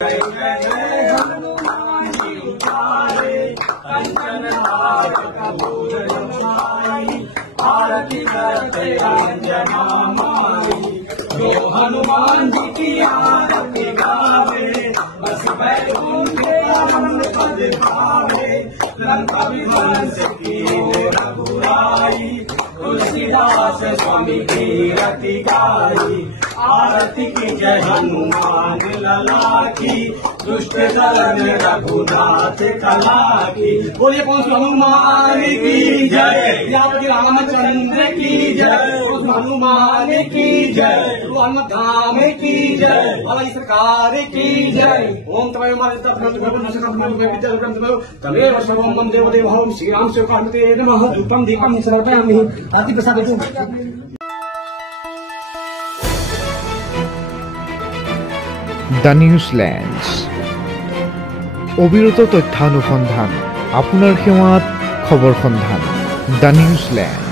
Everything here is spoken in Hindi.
आरती करते अंजना माई जो हनुमान जी की आरती गावे बस बैकुंठ आनंद पद पावे लंका विध्वंस कीन रघुराई तुलसीदास स्वामी की रति गाई आरती की जय हनुमान लला की दुष्ट दलन रघुनाथ कला की। बोलिए कौन हनुमान की जय रामचंद्र की जय हनुमान की जय धाम की जय बाबा सरकार की जय। ओम तमेव तमेव सर्वं मम देवदेवं श्रीराम शिवकान्ते नमः। धूपं दीपं समर्पयामि। आरती प्रसाद দ্য নিউজল্যান্ডছ অবিরত তথ্যানুসন্ধান আপোনাৰ সেৱাত খবৰ সন্ধান দ্য নিউজল্যান্ড।